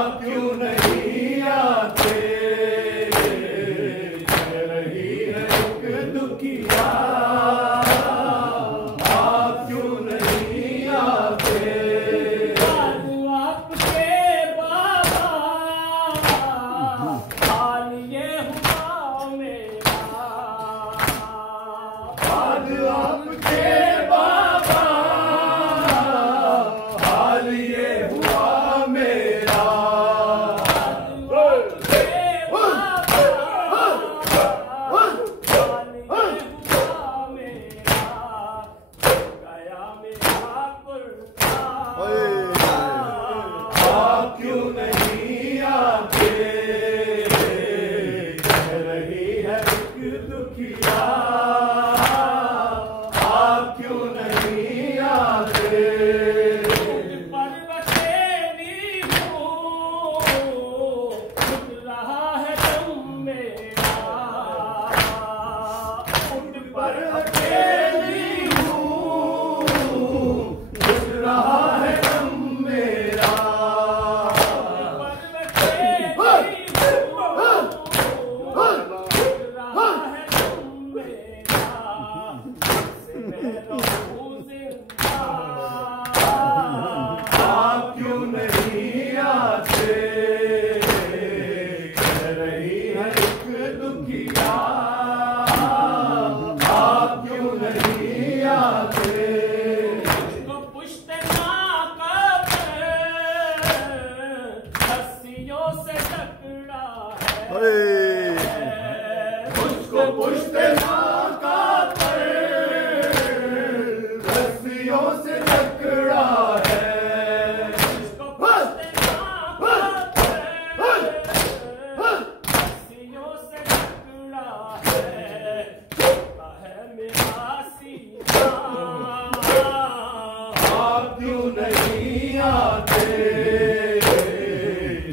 क्यों नहीं आते, कह रही है एक दुखिया, आप क्यों नहीं आते। आपके बाबा हाल ये हुआ मेरा, आपके बाबा हाल ये हुआ मेरा, आप क्यों नहीं आते, कह रही है एक दुखिया, आप क्यों नहीं आते। रहा है तुम मेरा, पर अकेली हूँ, उठ रहा है दम मेरा, आप क्यों नहीं आते, कह रही है एक दुखिया, आप क्यों नहीं आते। हस्तियों से टकरा है, मुझको पुश्तना का पर रस्सियों से टकरा है, हस्तियों से टकरा है, चलता है मेरा सीना, आप क्यों नहीं आते,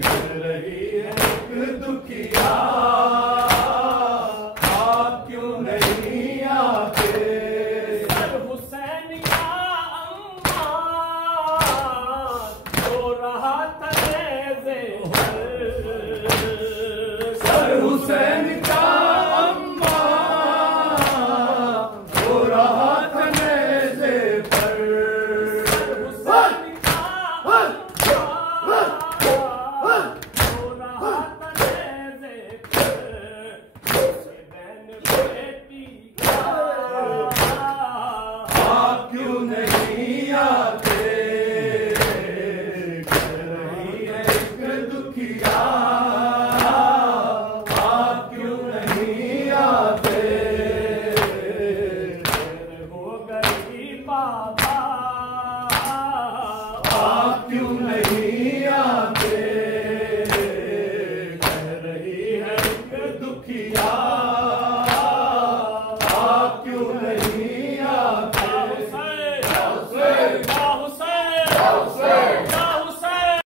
कह रही है एक दुखिया, आप क्यों नहीं आते। सर हुसैन का अम्मा जो रहा था नेज़े पर, सर हुसैन का अम्मा हो रहा था नेज़े पर, हुसैन का